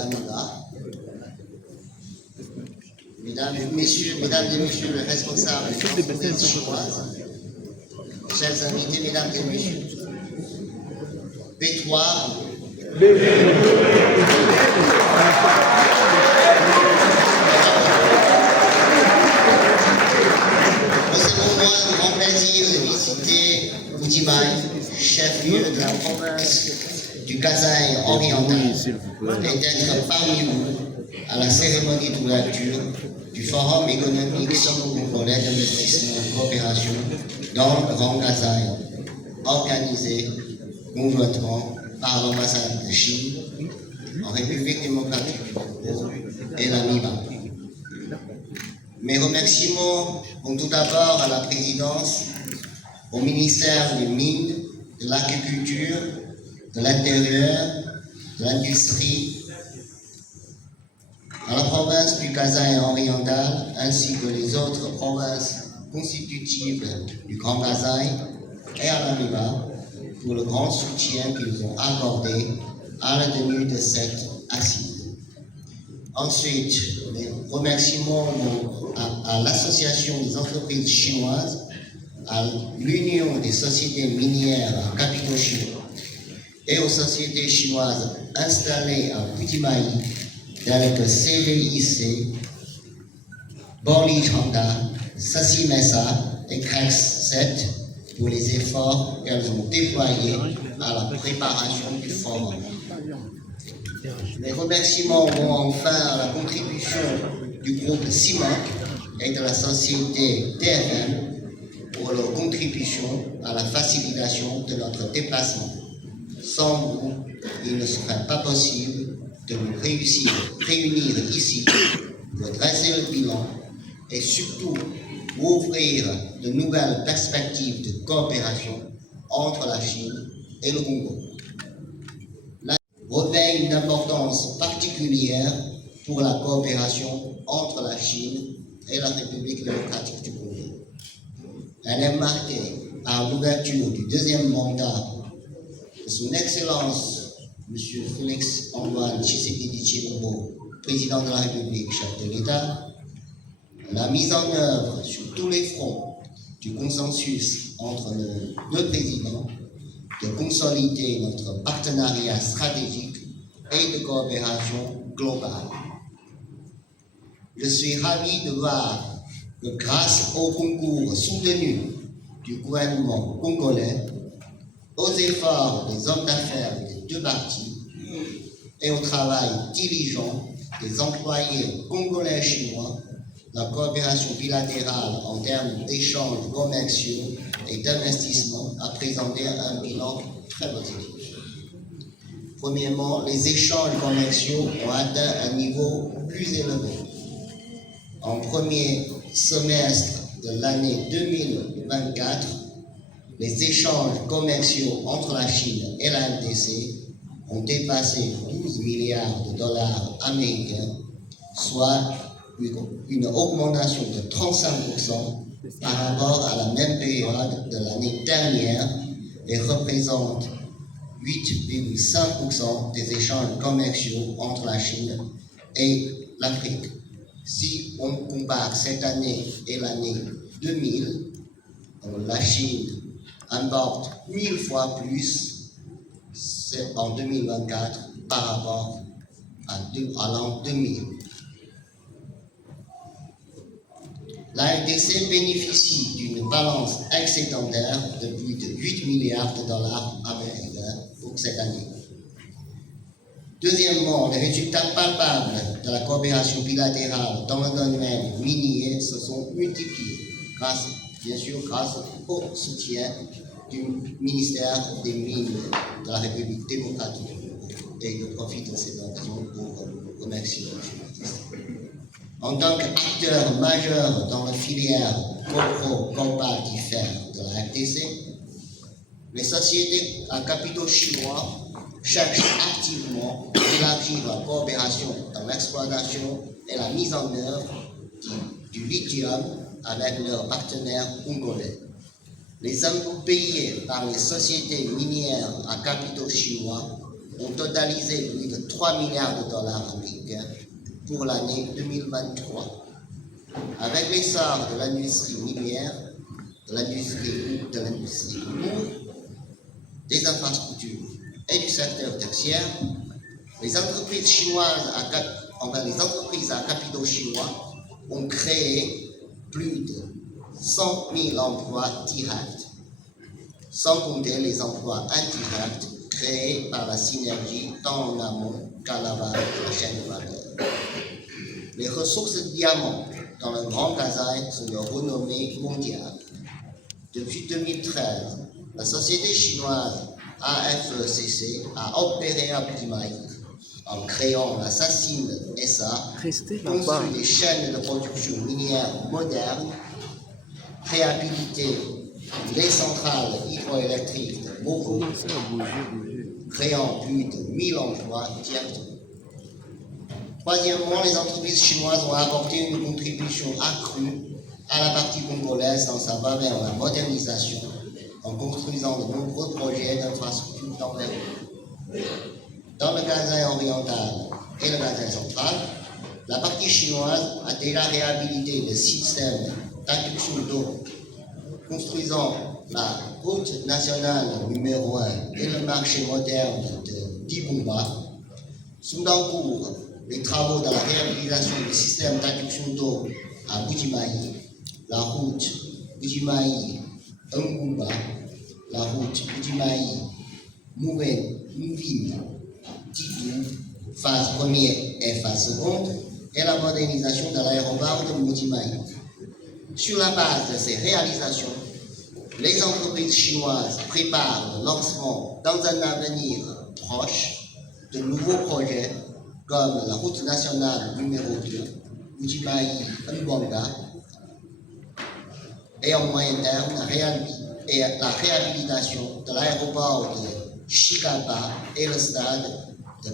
l'AMIBA. Mesdames et messieurs les responsables des entreprises chinoises, chers invités, mesdames et messieurs, B3, c'est un grand plaisir de visiter Putimai, chef-lieu de la province du Kasaï oriental, et d'être parmi vous à la cérémonie d'ouverture du Forum économique sino-congolais d'investissement et coopération dans le Grand Kasaï, organisé conjointement par l'ambassade de Chine en République démocratique du Congo et l'AMIBA. Mes remerciements vont tout d'abord à la présidence, au ministère des Mines, de l'Agriculture, de l'Intérieur, de l'Industrie, à la province du Kasaï oriental ainsi que les autres provinces constitutives du Grand Kasaï et à l'AMIBA pour le grand soutien qu'ils ont accordé à la tenue de cette assise. Ensuite, les remerciements à l'Association des entreprises chinoises, à l'Union des sociétés minières à capitaux chinois et aux sociétés chinoises installées à Putimai telles que CVIC, Borli Chanda, Sassi Mesa et Crex 7 pour les efforts qu'elles ont déployés à la préparation du forum. Les remerciements vont enfin à la contribution du groupe CIMOC et de la société TFM pour leur contribution à la facilitation de notre déplacement. Sans vous, il ne serait pas possible de nous réunir ici pour dresser le bilan et surtout ouvrir de nouvelles perspectives de coopération entre la Chine et le Congo. Revêt une importance particulière pour la coopération entre la Chine et la République démocratique du Congo. Elle est marquée par l'ouverture du deuxième mandat de son Excellence M. Félix Antoine Tshisekedi Tshilombo, président de la République, chef de l'État, la mise en œuvre sur tous les fronts du consensus entre nos deux présidents de consolider notre partenariat stratégique et de coopération globale. Je suis ravi de voir que grâce au concours soutenu du gouvernement congolais, aux efforts des hommes d'affaires des deux parties et au travail diligent des employés congolais et chinois, la coopération bilatérale en termes d'échanges commerciaux et d'investissement a présenté un bilan très positif. Premièrement, les échanges commerciaux ont atteint un niveau plus élevé. En premier semestre de l'année 2024, les échanges commerciaux entre la Chine et la RDC ont dépassé 12 milliards de dollars américains, soit une augmentation de 35% par rapport à la même période de l'année dernière et représente 8,5% des échanges commerciaux entre la Chine et l'Afrique. Si on compare cette année et l'année 2000, la Chine importe 1000 fois plus en 2024 par rapport à l'an 2000. La RDC bénéficie d'une balance excédentaire de plus de 8 milliards de dollars américains pour cette année. Deuxièmement, les résultats palpables de la coopération bilatérale dans le domaine minier se sont multipliés, bien sûr grâce au soutien du ministère des Mines de la République démocratique du Congo. Et je profite de cette occasion pour remercier le journaliste. En tant qu'acteur majeur dans la filière copro-copaltifère de la RDC, les sociétés à capitaux chinois cherchent activement à élargir la coopération dans l'exploitation et la mise en œuvre du lithium avec leurs partenaires congolais. Les impôts payés par les sociétés minières à capitaux chinois ont totalisé plus de 3 milliards de dollars américains pour l'année 2023, avec l'essor de l'industrie minière, de l'industrie lourde, des infrastructures et du secteur tertiaire, les entreprises chinoises les entreprises à capitaux chinois ont créé plus de 100 000 emplois directs, sans compter les emplois indirects créés par la synergie tant en amont qu'à l'aval de la chaîne de valeur. Les ressources de diamants dans le Grand Kasaï sont de renommée mondiale. Depuis 2013, la société chinoise AFECC a opéré à Bujimayi en créant la Sassine SA, construit des chaînes de production minière modernes, réhabilité les centrales hydroélectriques de Bovo, créant plus de 1000 emplois directement. Troisièmement, les entreprises chinoises ont apporté une contribution accrue à la partie congolaise dans sa va vers la modernisation en construisant de nombreux projets d'infrastructures d'envergure. Dans le Kasaï oriental et le Kasaï central, la partie chinoise a déjà réhabilité le système d'adduction d'eau, construisant la route nationale numéro 1 et le marché moderne de Dibumba. Sont en cours les travaux dans la réhabilitation du système d'adduction d'eau à Bujimayi, la route Bujimayi-Ngumba, la route Bujimayi-Mouvine, Tidou, phase première et phase seconde, et la modernisation de l'aéroport de Bujimayi. Sur la base de ces réalisations, les entreprises chinoises préparent le lancement dans un avenir proche de nouveaux projets comme la route nationale numéro 2, Bujimayi-Mbanga, et en moyen terme, la réhabilitation de l'aéroport de Chikapa et le stade de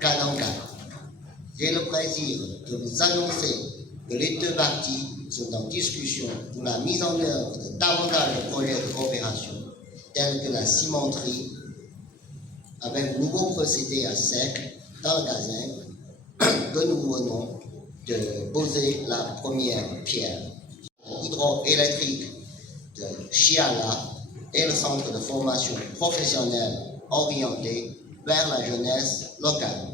Kananga. J'ai le plaisir de vous annoncer que les deux parties sont en discussion pour la mise en œuvre de davantage de projets de coopération, tels que la cimenterie, avec le nouveau procédé à sec dans le Kasaï, que nous venons de poser la première pierre. Hydroélectrique de Chiala et le centre de formation professionnelle orienté vers la jeunesse locale.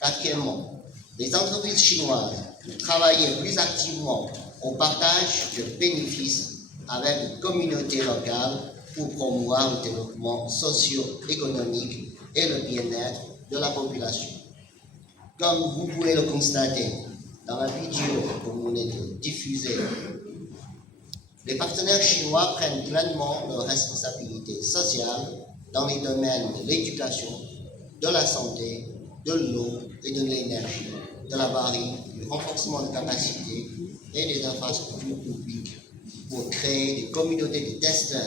Quatrièmement, les entreprises chinoises travaillent plus activement au partage de bénéfices avec les communautés locales pour promouvoir le développement socio-économique et le bien-être de la population. Comme vous pouvez le constater dans la vidéo que vous venez de diffuser, les partenaires chinois prennent pleinement leurs responsabilités sociales dans les domaines de l'éducation, de la santé, de l'eau et de l'énergie, de la barrière, du renforcement de capacités et des infrastructures publiques pour créer des communautés de destin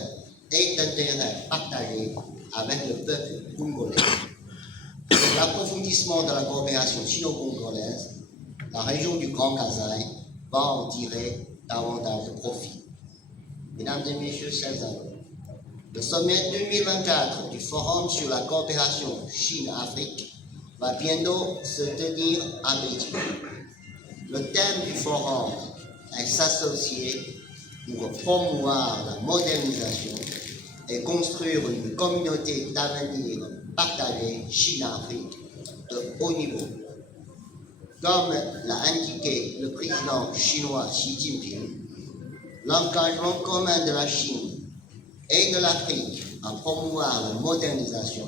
et d'intérêts partagés avec le peuple congolais. L'approfondissement de la coopération sino-congolaise, la région du Grand Kasaï va en tirer davantage de profit. Mesdames et messieurs, chers amis, le sommet 2024 du Forum sur la coopération Chine-Afrique va bientôt se tenir à Beijing. Le thème du forum est s'associer pour promouvoir la modernisation et construire une communauté d'avenir partagée Chine-Afrique de haut niveau. Comme l'a indiqué le président chinois Xi Jinping, l'engagement commun de la Chine et de l'Afrique à promouvoir la modernisation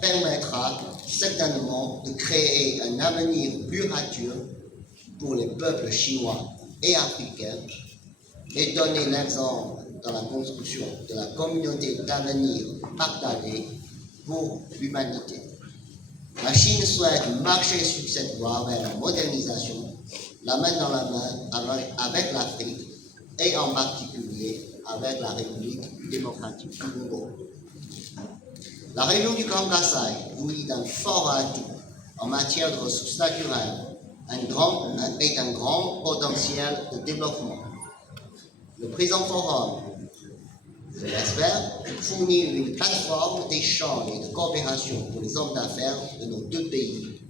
permettra certainement de créer un avenir plus radieux pour les peuples chinois et africains et donner l'exemple dans la construction de la communauté d'avenir partagée pour l'humanité. La Chine souhaite marcher sur cette voie vers la modernisation, la main dans la main avec l'Afrique et en particulier avec la République démocratique du Congo. La région du Grand Kasaï jouit d'un fort atout en matière de ressources naturelles et un grand potentiel de développement. Le présent forum je l'espère, fournir une plateforme d'échange et de coopération pour les hommes d'affaires de nos deux pays.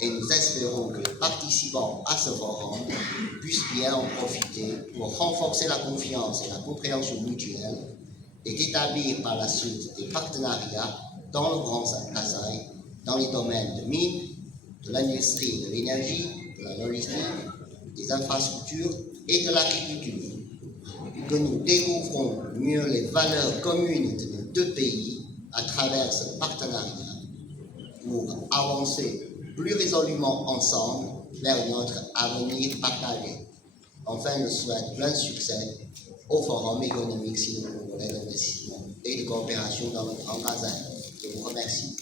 Et nous espérons que les participants à ce forum puissent bien en profiter pour renforcer la confiance et la compréhension mutuelle et établir par la suite des partenariats dans le Grand Kasaï, dans les domaines de mines, de l'industrie, de l'énergie, de la logistique, des infrastructures et de l'agriculture. Que nous découvrons mieux les valeurs communes de nos deux pays à travers ce partenariat pour avancer plus résolument ensemble vers notre avenir partagé. Enfin, je souhaite plein succès au Forum économique sino-congolais d'investissement et de coopération dans le Grand Kasaï. Je vous remercie.